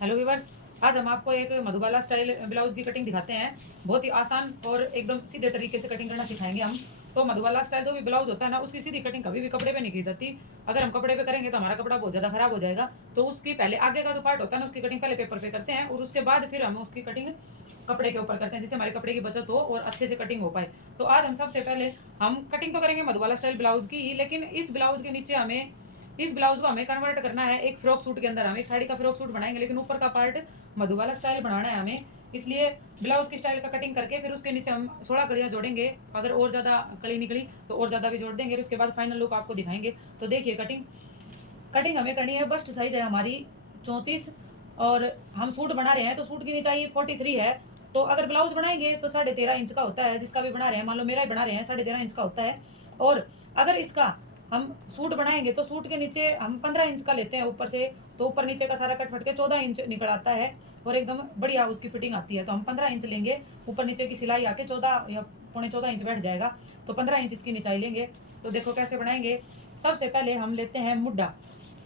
Hello viewers, आज हम आपको एक मधुबाला स्टाइल ब्लाउज की कटिंग दिखाते हैं। बहुत ही आसान और एकदम सीधे तरीके से कटिंग करना सिखाएंगे हम। तो मधुबाला स्टाइल जो भी ब्लाउज होता है ना, उसकी सीधी कटिंग कभी भी कपड़े पे नहीं की जाती। अगर हम कपड़े पे करेंगे तो हमारा कपड़ा बहुत ज़्यादा खराब हो जाएगा। तो उसकी पहले आगे का जो पार्ट होता है ना, उसकी कटिंग पहले पेपर पे करते हैं और उसके बाद फिर हम उसकी कटिंग कपड़े के ऊपर करते हैं, जिससे हमारे कपड़े की बचत हो और अच्छे से कटिंग हो पाए। तो आज हम सबसे पहले हम कटिंग तो करेंगे मधुबाला स्टाइल ब्लाउज की, लेकिन इस ब्लाउज के नीचे हमें इस ब्लाउज को हमें कन्वर्ट करना है एक फ्रॉक सूट के अंदर। हम एक साड़ी का फ्रॉक सूट बनाएंगे, लेकिन ऊपर का पार्ट मधुबाला स्टाइल बनाना है हमें। इसलिए ब्लाउज की स्टाइल का कटिंग करके फिर उसके नीचे हम 16 कड़ियाँ जोड़ेंगे। अगर और ज़्यादा कड़ी निकली तो और ज़्यादा भी जोड़ देंगे और उसके बाद फाइनल लुक आपको दिखाएंगे। तो देखिए, कटिंग कटिंग हमें करनी है। बस्ट साइज है हमारी 34 और हम सूट बना रहे हैं तो सूट की ऊंचाई 43 है। तो अगर ब्लाउज बनाएंगे तो 13.5 इंच का होता है। जिसका भी बना रहे हैं, मान लो मेरा ही बना रहे हैं, 13.5 इंच का होता है। और अगर इसका हम सूट बनाएंगे तो सूट के नीचे हम 15 इंच का लेते हैं ऊपर से। तो ऊपर नीचे का सारा कट फट के 14 इंच निकल आता है और एकदम बढ़िया उसकी फिटिंग आती है। तो हम 15 इंच लेंगे, ऊपर नीचे की सिलाई आके 14 या 14.25 इंच बैठ जाएगा। तो 15 इंच इसकी निचाई लेंगे। तो देखो कैसे बनाएंगे। सबसे पहले हम लेते हैं मुड्डा।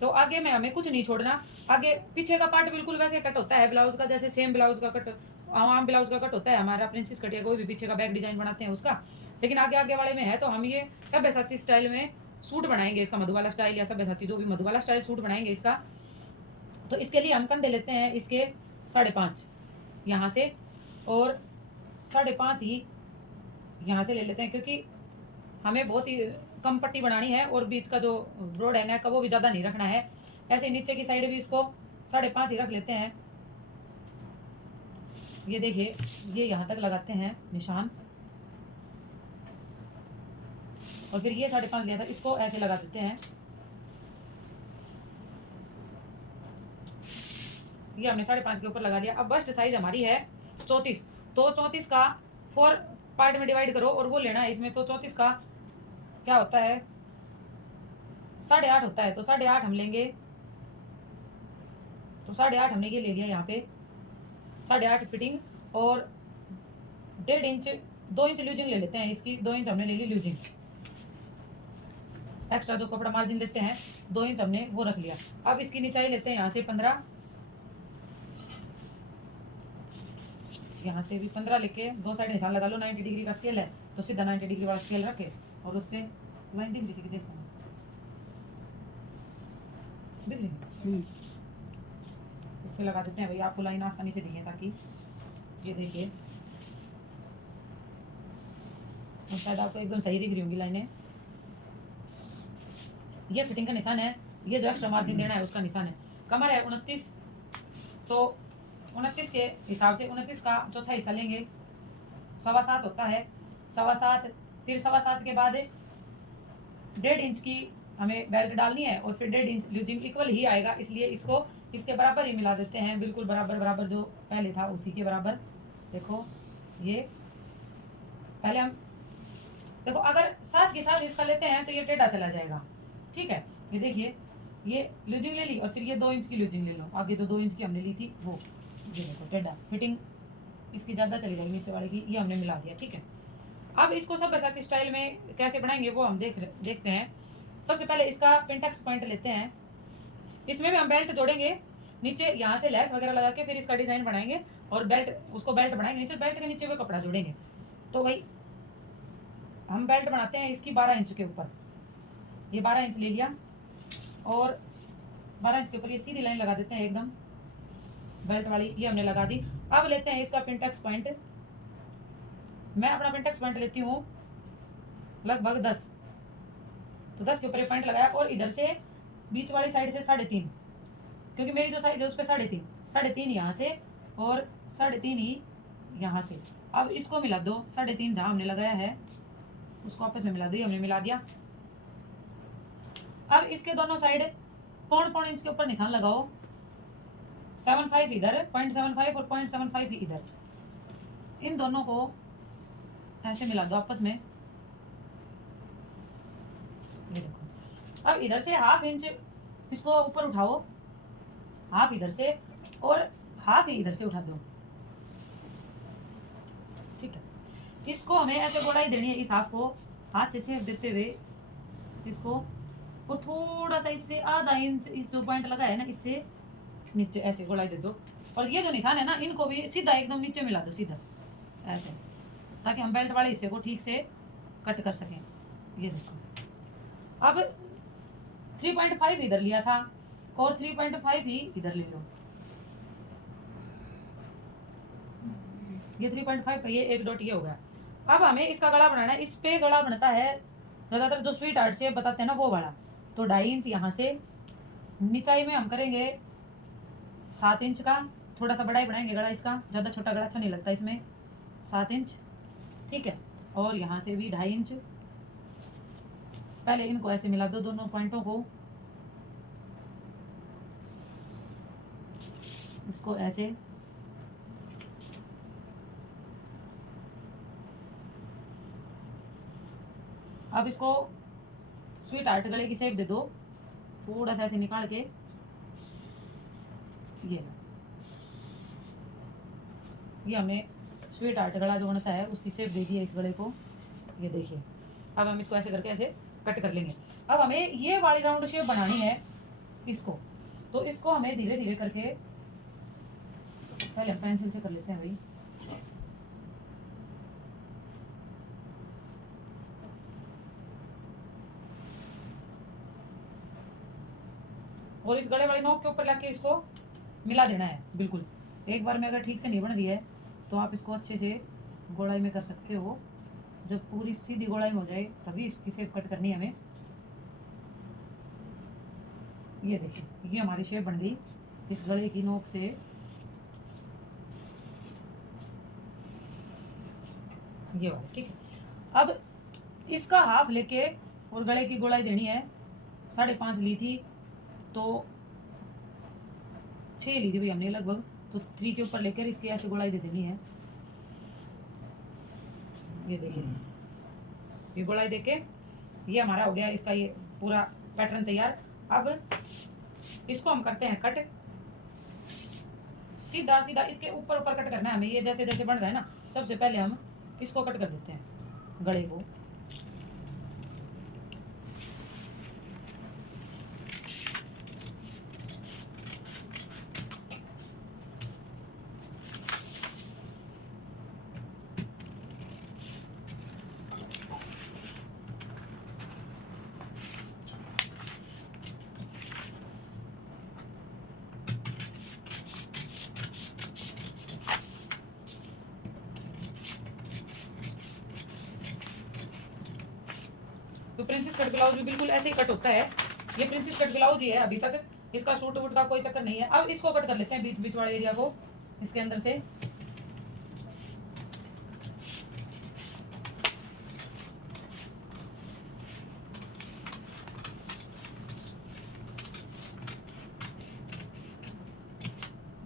तो आगे में हमें कुछ नहीं छोड़ना। आगे पीछे का पार्ट बिल्कुल वैसे कट होता है ब्लाउज का, जैसे सेम ब्लाउज का कट आम ब्लाउज का कट होता है हमारा, प्रिंसेस कट या कोई भी पीछे का बैक डिजाइन बनाते हैं उसका। लेकिन आगे आगे वाले में है तो हम ये सब्यसाची स्टाइल में सूट बनाएंगे इसका, मधुबाला स्टाइल या सब्यसाची जो भी मधुबाला स्टाइल सूट बनाएंगे इसका। तो इसके लिए हम कंधे लेते हैं इसके 5.5 यहाँ से और 5.5 ही यहाँ से ले लेते हैं, क्योंकि हमें बहुत ही कम पट्टी बनानी है और बीच का जो ब्रॉड है नेक का वो भी ज़्यादा नहीं रखना है। ऐसे नीचे की साइड भी इसको 5.5 ही रख लेते हैं। ये देखिए, ये यहाँ तक लगाते हैं निशान और फिर ये 5.5 लिया था, इसको ऐसे लगा देते हैं। ये हमने 5.5 के ऊपर लगा दिया। अब बस्ट साइज हमारी है 34। तो 34 का 4 पार्ट में डिवाइड करो और वो लेना है इसमें। तो 34 का क्या होता है, 8.5 होता है। तो 8.5 हम लेंगे। तो 8.5 हमने ये ले लिया यहाँ पे, 8.5 फिटिंग और 1.5 इंच 2 इंच लूजिंग ले लेते हैं इसकी। 2 इंच हमने ले ली लूजिंग, एक्स्ट्रा जो कपड़ा मार्जिन लेते हैं 2 इंच हमने वो रख लिया। अब इसकी निचाई लेते हैं यहाँ से 15, यहाँ से भी 15 लेके दो साइड निशान लगा लो। 90 डिग्री का स्केल है तो सीधा 90 डिग्री वाला स्केल रखे और उससे लाइन दिख रही थी, देखो दिख रही, इससे लगा देते हैं भाई, आपको लाइन आसानी से दिखे ताकि ये देखिए। और शायद आपको एकदम सही दिख रही होंगी लाइनें। ये फिटिंग का निशान है, ये जो एक्स्ट्रा मार्जिन देना है उसका निशान है। कमर है 29, तो 29 के हिसाब से 29 का चौथा हिस्सा लेंगे। 7.25 होता है, 7.25 फिर 7.25 के बाद 1.5 इंच की हमें बेल्ट डालनी है और फिर 1.5 इंच लूजिंग इक्वल ही आएगा, इसलिए इसको इसके बराबर ही मिला देते हैं, बिल्कुल बराबर बराबर जो पहले था उसी के बराबर। देखो ये पहले हम देखो, अगर साथ के साथ इसका लेते हैं तो ये टेढ़ा चला जाएगा, ठीक है। ये देखिए, ये लूजिंग ले ली और फिर ये 2 इंच की लूजिंग ले लो। आगे जो 2 इंच की हमने ली थी वो, ये देखो टेढ़ा, फिटिंग इसकी ज़्यादा चली जाएगी नीचे वाले की, ये हमने मिला दिया, ठीक है। अब इसको सब ऐसा स्टाइल में कैसे बनाएंगे वो हम देखते हैं। सबसे पहले इसका पिंटेक्स पॉइंट लेते हैं, इसमें भी हम बेल्ट जोड़ेंगे नीचे, यहाँ से लेस वगैरह लगा के फिर इसका डिज़ाइन बनाएंगे और बेल्ट उसको बेल्ट बनाएंगे नीचे, बेल्ट के नीचे वो कपड़ा जोड़ेंगे। तो भाई हम बेल्ट बनाते हैं इसकी 12 इंच के ऊपर। ये 12 इंच ले लिया और 12 इंच के ऊपर ये सीधी लाइन लगा देते हैं एकदम बेल्ट वाली, ये हमने लगा दी। अब लेते हैं इसका पिंटेक्स पॉइंट। मैं अपना पिंटेक्स पॉइंट लेती हूँ लगभग 10। तो 10 के ऊपर पॉइंट लगाया और इधर से बीच वाली साइड से 3.5, क्योंकि मेरी जो साइज है उस पर 3.5 यहाँ से और 3.5 ही यहाँ से। अब इसको मिला दो, 3.5 जहाँ हमने लगाया है उसको आपस में मिला दो, हमने मिला दिया। अब इसके दोनों साइड 0.5 इंच के ऊपर निशान लगाओ। 7.5 इधर, 0.75 और 0.75 इधर, इन दोनों को ऐसे मिला दो आपस में। ये देखो, अब इधर से 1/2 इंच इसको ऊपर उठाओ, 1/2 इधर से और 1/2 ही इधर से उठा दो, ठीक है। इसको हमें ऐसे गोलाई देनी है, इस 1/2 को हाथ से सेक देते हुए इसको, और थोड़ा सा इससे 0.5 इंच इस जो पॉइंट लगा है ना इससे नीचे ऐसे गोलाई दे दो, और ये जो निशान है ना इनको भी सीधा एकदम नीचे मिला दो सीधा ऐसे, ताकि हम बेल्ट वाले हिस्से को ठीक से कट कर सकें। ये देखो अब 3.5 इधर लिया था और 3.5 ही इधर ले लो। ये 3.5 का ये एक डॉट ये हो गया। अब हमें इसका गला बनाना है। इस पे गला बनता है ज़्यादातर जो स्वीट आर्ट से बताते हैं ना वो वाला। तो 2.5 इंच यहाँ से निचाई में हम करेंगे 7 इंच का, थोड़ा सा बड़ा ही बनाएंगे गला इसका, ज़्यादा छोटा गला अच्छा नहीं लगता इसमें। 7 इंच ठीक है, और यहाँ से भी 2.5 इंच। पहले इनको ऐसे मिला दो दोनों पॉइंटों को, इसको ऐसे, अब इसको स्वीट आर्ट गले की शेप दे दो, थोड़ा सा ऐसे निकाल के ये हमने स्वीट आर्ट गला जो बनता है उसकी शेप दे दी है इस गले को। ये देखिए अब हम इसको ऐसे करके ऐसे कट कर लेंगे। अब हमें ये वाली राउंड शेप बनानी है इसको, तो इसको हमें धीरे धीरे करके पहले हम पेंसिल से कर लेते हैं भाई। और इस गले वाली नोक के ऊपर लाके इसको मिला देना है बिल्कुल। एक बार में अगर ठीक से नहीं बन रही है तो आप इसको अच्छे से गोलाई में कर सकते हो। जब पूरी सीधी गोलाई में हो जाए तभी इसकी शेप कट करनी है हमें। ये देखिए ये हमारी शेप बन गई इस गले की नोक से। ये वाला ठीक है। अब इसका हाफ लेके और गले की गोलाई देनी है 5.5 ली थी, तो 6 ली थी भाई हमने लगभग, तो 3 के ऊपर लेकर इसकी ऐसे गोलाई दे देनी है। ये देखिए ये गोलाई देके ये हमारा हो गया इसका ये पूरा पैटर्न तैयार। अब इसको हम करते हैं कट, सीधा सीधा इसके ऊपर ऊपर कट करना है हमें। ये जैसे जैसे बन रहा है ना, सबसे पहले हम इसको कट कर देते हैं गले को। तो प्रिंसेस कट ब्लाउज भी बिल्कुल ऐसे ही कट होता है। ये प्रिंसेस कट ब्लाउज ही है अभी तक, इसका सूट वूट का कोई चक्कर नहीं है। अब इसको कट कर लेते हैं बीच बीच वाले एरिया को इसके अंदर से। ये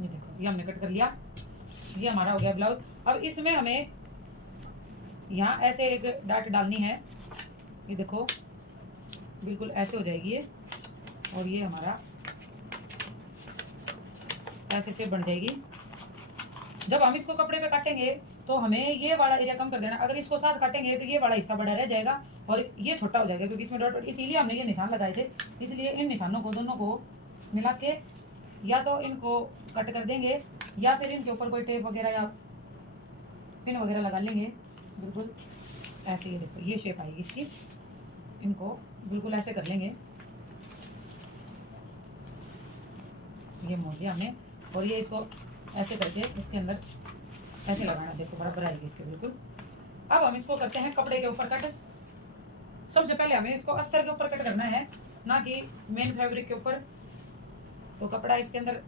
देखो ये हमने कट कर लिया, ये हमारा हो गया ब्लाउज। अब इसमें हमें यहाँ ऐसे एक डाट डालनी है। ये देखो बिल्कुल ऐसे हो जाएगी ये, और ये हमारा ऐसे से बन जाएगी। जब हम इसको कपड़े पे काटेंगे तो हमें ये वाला एरिया कम कर देना। अगर इसको साथ काटेंगे तो ये वाला हिस्सा बड़ा रह जाएगा और ये छोटा हो जाएगा, क्योंकि इसमें डॉट, इसीलिए हमने ये निशान लगाए थे। इसलिए इन निशानों को दोनों को मिला के या तो इनको कट कर देंगे या फिर इनके ऊपर कोई टेप वगैरह या पिन वगैरह लगा लेंगे। बिल्कुल ऐसे ही देखो ये शेप आएगी इसकी, इनको बिल्कुल ऐसे कर लेंगे। ये मोड़ दिया हमने, और ये इसको ऐसे करके इसके अंदर ऐसे लगाना, देखो बराबर आएगी इसके बिल्कुल। अब हम इसको करते हैं कपड़े के ऊपर कट। सबसे पहले हमें इसको अस्तर के ऊपर कट करना है, ना कि मेन फैब्रिक के ऊपर। तो कपड़ा इसके अंदर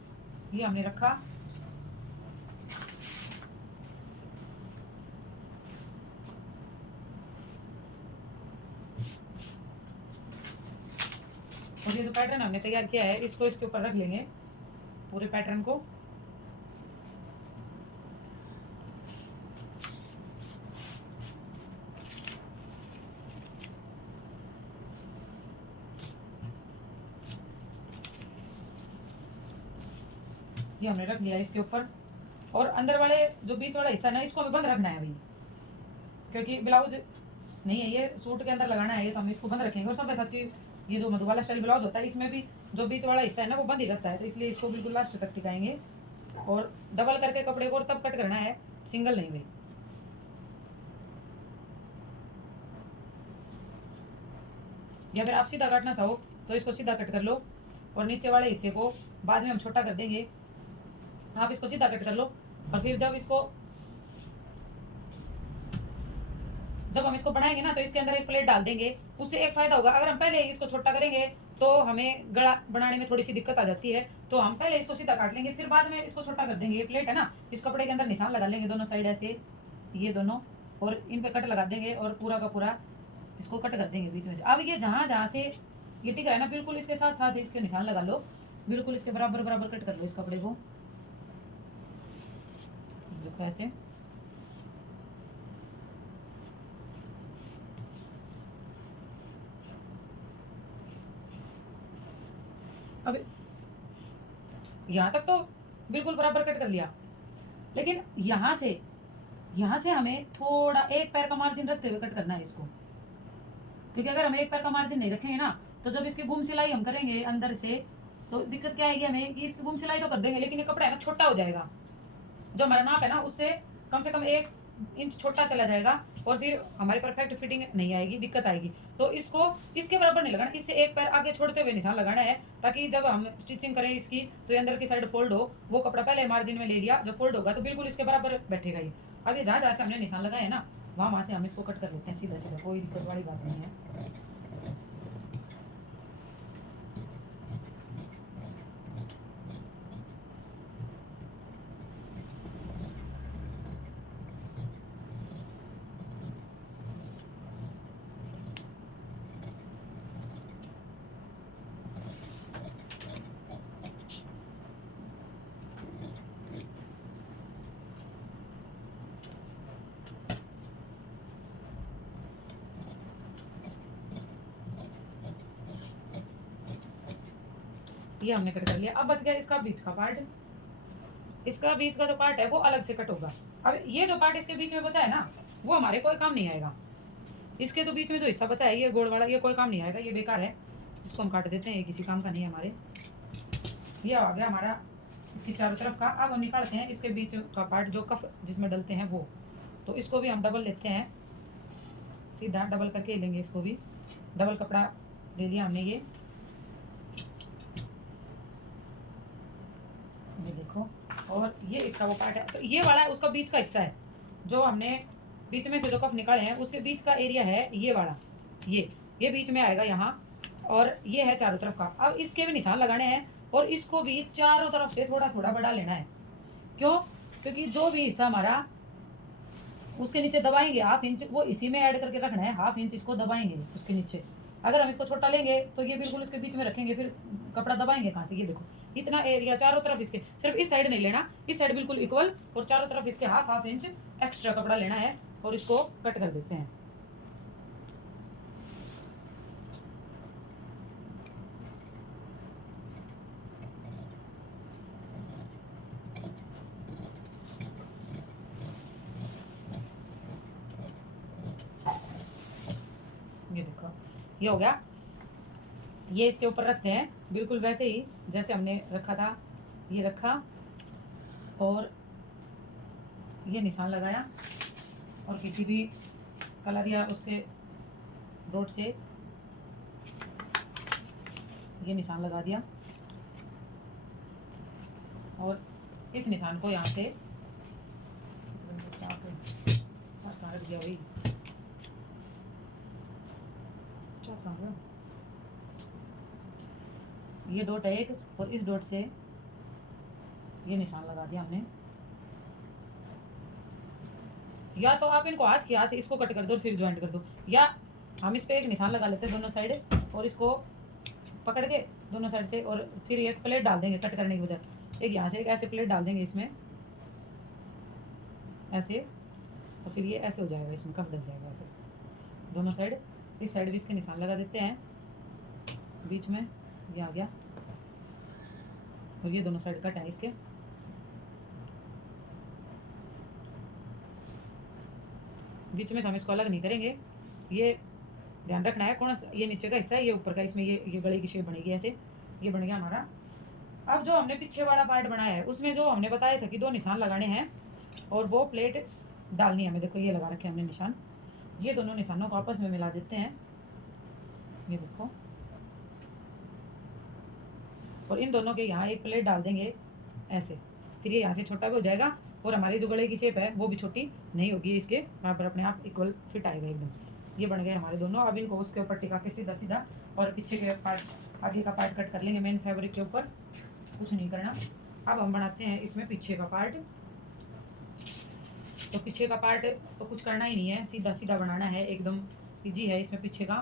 ये हमने रखा, और ये जो पैटर्न हमने तैयार किया है इसको इसके ऊपर रख लेंगे पूरे पैटर्न को। ये हमने रख लिया इसके ऊपर, और अंदर वाले जो बीच वाला हिस्सा है ना इसको हमें बंद रखना है भाई, क्योंकि ब्लाउज नहीं है ये सूट के अंदर लगाना है ये, तो हम इसको बंद रखेंगे। और सबसे सच्ची ये जो मधुबाला स्टाइल ब्लाउज होता है इसमें भी जो बीच वाला हिस्सा है ना वो बंद ही रहता है, तो इसलिए इसको बिल्कुल लास्ट तक टिकाएंगे। और डबल करके कपड़े को और तब कट करना है, सिंगल नहीं भाई। या फिर आप सीधा काटना चाहो तो इसको सीधा कट कर लो, और नीचे वाले हिस्से को बाद में हम छोटा कर देंगे। आप इसको सीधा कट कर लो, और फिर जब हम इसको बनाएंगे ना तो इसके अंदर एक प्लेट डाल देंगे। उससे एक फायदा होगा, अगर हम पहले इसको छोटा करेंगे तो हमें गला बनाने में थोड़ी सी दिक्कत आ जाती है, तो हम पहले इसको सीधा काट लेंगे, फिर बाद में इसको छोटा कर देंगे। ये प्लेट है ना, इस कपड़े के अंदर निशान लगा लेंगे दोनों साइड ऐसे, ये दोनों, और इन पे कट लगा देंगे और पूरा का पूरा इसको कट कर देंगे बीच में से। अब ये जहाँ जहाँ से ये टिक रहा है ना, बिल्कुल इसके साथ साथ इसके निशान लगा लो, बिल्कुल इसके बराबर बराबर कट कर लो इस कपड़े को। देखो ऐसे। अब यहाँ तक तो बिल्कुल बराबर कट कर लिया, लेकिन यहाँ से हमें थोड़ा एक पैर का मार्जिन रखते हुए कट करना है इसको, क्योंकि अगर हम एक पैर का मार्जिन नहीं रखेंगे ना तो जब इसकी गुम सिलाई हम करेंगे अंदर से तो दिक्कत क्या आएगी हमें कि इसकी गुम सिलाई तो कर देंगे, लेकिन ये कपड़ा है ना छोटा हो जाएगा। जो हमारा नाप है ना उससे कम से कम 1 इंच छोटा चला जाएगा, और फिर हमारी परफेक्ट फिटिंग नहीं आएगी, दिक्कत आएगी। तो इसको इसके बराबर नहीं लगाना, इससे एक पैर आगे छोड़ते हुए निशान लगाना है, ताकि जब हम स्टिचिंग करें इसकी तो ये अंदर की साइड फोल्ड हो। वो कपड़ा पहले मार्जिन में ले लिया, जब फोल्ड होगा तो बिल्कुल इसके बराबर बैठेगा ये। अब ये जहाँ जहाँ से हमने निशान लगाए है ना, वहाँ से हम इसको कट कर लेते हैं सीधा सीधा, कोई दिक्कत वाली बात नहीं है। ये हमने कट कर लिया। अब बच गया इसका बीच का पार्ट। इसका बीच का जो पार्ट है वो अलग से कट होगा। अब ये जो पार्ट इसके बीच में बचा है ना, वो हमारे कोई काम नहीं आएगा। इसके तो बीच में जो हिस्सा बचा है ये गोल वाला, ये कोई काम नहीं आएगा, ये बेकार है, इसको हम काट देते हैं, ये किसी काम का नहीं है हमारे। ये आ गया हमारा इसकी चारों तरफ का। अब हम निकालते हैं इसके बीच का पार्ट, जो कफ जिसमें डलते हैं वो। तो इसको भी हम डबल लेते हैं, सीधा डबल करके लेंगे इसको भी। डबल कपड़ा ले लिया हमने, ये देखो। और ये इसका वो पार्ट है, तो ये वाला है उसका बीच का हिस्सा है, जो हमने बीच में से जो कफ निकाले हैं उसके बीच का एरिया है ये वाला। ये बीच में आएगा यहाँ, और ये है चारों तरफ का। अब इसके भी निशान लगाने हैं, और इसको भी चारों तरफ से थोड़ा थोड़ा बढ़ा लेना है। क्यों? क्योंकि जो भी हिस्सा हमारा उसके नीचे दबाएंगे 1/2 इंच, वो इसी में ऐड करके रखना है। 1/2 इंच इसको दबाएंगे उसके नीचे। अगर हम इसको छोटा लेंगे तो ये बिल्कुल इसके बीच में रखेंगे, फिर कपड़ा दबाएंगे कहाँ से? ये देखो, इतना एरिया चारों तरफ इसके, सिर्फ इस साइड नहीं लेना, इस साइड बिल्कुल इक्वल, और चारों तरफ इसके 1/2 इंच एक्स्ट्रा कपड़ा लेना है, और इसको कट कर देते हैं। ये देखो, ये हो गया। ये इसके ऊपर रखते हैं बिल्कुल वैसे ही जैसे हमने रखा था। ये रखा और ये निशान लगाया, और किसी भी कलर या उसके डॉट से ये निशान लगा दिया, और इस निशान को यहाँ से रख दिया वही। ये डॉट है एक, और इस डॉट से ये निशान लगा दिया हमने। या तो आप इनको हाथ के हाथ इसको कट कर दो फिर ज्वाइंट कर दो, या हम इस पे एक निशान लगा लेते हैं दोनों साइड, और इसको पकड़ के दोनों साइड से, और फिर एक प्लेट डाल देंगे कट करने की वजह। एक यहाँ से एक ऐसे प्लेट डाल देंगे इसमें ऐसे, और फिर ये ऐसे हो जाएगा, इसमें कफ डल जाएगा ऐसे दोनों साइड। इस साइड भी इसके निशान लगा देते हैं बीच में, ये आ गया, और ये दोनों साइड कट है इसके। बीच में से हम इसको अलग नहीं करेंगे, ये ध्यान रखना है। कौन सा ये नीचे का हिस्सा है, ये ऊपर का, इसमें ये गले की शेप बनेगी ऐसे। ये बन गया हमारा। अब जो हमने पीछे वाला पार्ट बनाया है उसमें जो हमने बताया था कि 2 निशान लगाने हैं और वो प्लेट डालनी है हमें। देखो ये लगा रखे हमने निशान, ये दोनों निशानों को आपस में मिला देते हैं, ये देखो। और इन दोनों के यहाँ एक प्लेट डाल देंगे ऐसे, फिर ये यहाँ से छोटा भी हो जाएगा और हमारी जो गले की शेप है वो भी छोटी नहीं होगी, इसके बराबर अपने आप इक्वल फिट आएगा एकदम। ये बन गए हमारे दोनों। अब इनको उसके ऊपर टिका के सीधा सीधा और पीछे के पार्ट आगे का पार्ट कट कर लेंगे मेन फैब्रिक के ऊपर, कुछ नहीं करना। अब हम बनाते हैं इसमें पीछे का पार्ट। तो पीछे का पार्ट तो कुछ करना ही नहीं है, सीधा सीधा बनाना है, एकदम इजी है। इसमें पीछे का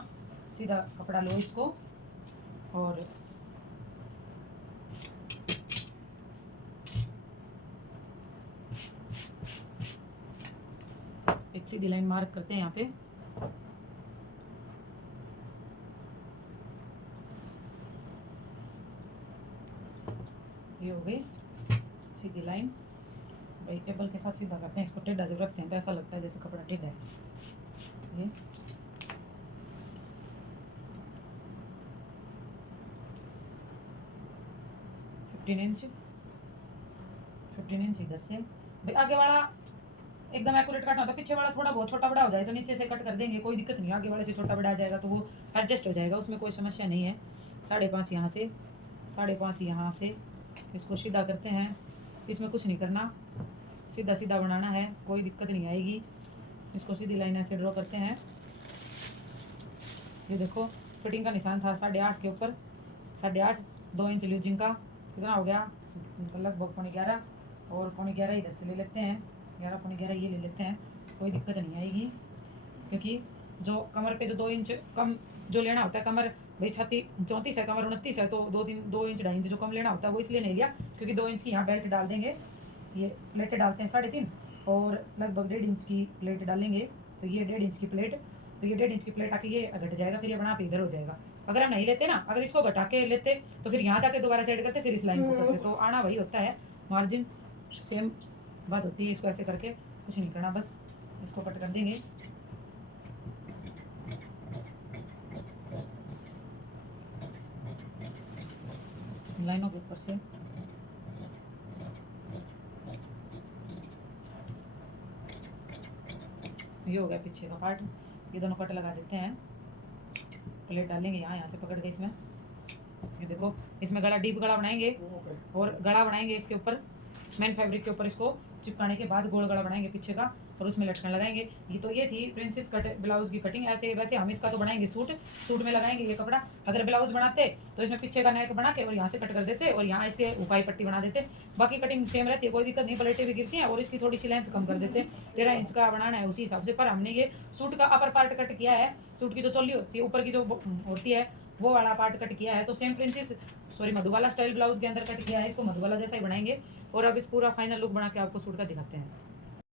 सीधा कपड़ा लो इसको और एक सीधी लाइन मार्क करते हैं यहाँ पे। ये हो गई सीधी लाइन। भाई टेबल के साथ सीधा करते हैं इसको, टेढ़ा जब रखते हैं तो ऐसा लगता है जैसे कपड़ा टेढ़ा है। ये फिफ्टीन इंच इधर से। भाई आगे वाला एकदम एक्यूरेट काटना होता है, पीछे वाला थोड़ा बहुत छोटा बड़ा हो जाए तो नीचे से कट कर देंगे, कोई दिक्कत नहीं। आगे वाले से छोटा बड़ा आ जाएगा तो वो एडजस्ट हो जाएगा, उसमें कोई समस्या नहीं है। 5.5 यहाँ से, 5.5 यहाँ से इसको सीधा करते हैं। इसमें कुछ नहीं करना, सीधा सीधा बनाना है, कोई दिक्कत नहीं आएगी। इसको सीधी लाइन ऐसे ड्रॉ करते हैं। ये देखो फिटिंग का निशान था 8.5 के ऊपर, 8.5 2 इंच लूजिंग का कितना हो गया, लगभग 11.5 और 11.5 इधर से ले लेते हैं, 11.5 ये ले लेते हैं, कोई दिक्कत नहीं आएगी। क्योंकि जो कमर पे जो 2 इंच कम जो लेना होता है, कमर भाई छाती 34 है, कमर 29 है, तो 2 इंच 2.5 इंच जो कम लेना होता है वो इसलिए नहीं लिया क्योंकि 2 इंच की यहाँ बेल्ट डाल देंगे। ये प्लेटें डालते हैं 3.5 और लगभग 1.5 इंच की प्लेट डालेंगे। तो ये 1.5 इंच की प्लेट, तो ये 1.5 इंच की प्लेट आके ये घट जाएगा, फिर ये बना पे इधर हो जाएगा। अगर हम नहीं लेते ना, अगर इसको घटा के लेते तो फिर यहाँ जाके दोबारा सेट करते, फिर इस लाइन को करते, तो आना वही होता है, मार्जिन सेम बात होती है। इसको ऐसे करके कुछ नहीं करना, बस इसको कट कर देंगे। लाइनों के ऊपर से ये हो गया पीछे का पार्ट। ये दोनों कट लगा देते हैं, प्लेट डालेंगे यहाँ से पकड़ के इसमें। ये देखो इसमें गला डीप गला बनाएंगे और गला बनाएंगे इसके ऊपर मेन फैब्रिक के ऊपर, इसको चिपकाने के बाद गोल गला बनाएंगे पीछे का और उसमें लटकन लगाएंगे। ये थी प्रिंसेस कट ब्लाउज की कटिंग। ऐसे वैसे हम इसका तो बनाएंगे सूट में लगाएंगे ये कपड़ा। अगर ब्लाउज बनाते तो इसमें पीछे का नेक बना के और यहाँ से कट कर देते और यहाँ इसके उपाई पट्टी बना देते। बाकी कटिंग सेम रहती है, कोई दिक्कत नहीं, प्लेटें भी गिरती हैं और इसकी थोड़ी सी लेंथ कम कर देते। 13 इंच का बनाना है उसी हिसाब से। पर हमने ये सूट का अपर पार्ट कट किया है, सूट की जो चोली होती है ऊपर की जो होती है वो वाला पार्ट कट किया है। तो सेम मधुबाला स्टाइल ब्लाउज के अंदर कट किया है, इसको मधुबाला जैसा ही बनाएंगे। और अब इस पूरा फाइनल लुक बना के आपको सूट का दिखाते हैं।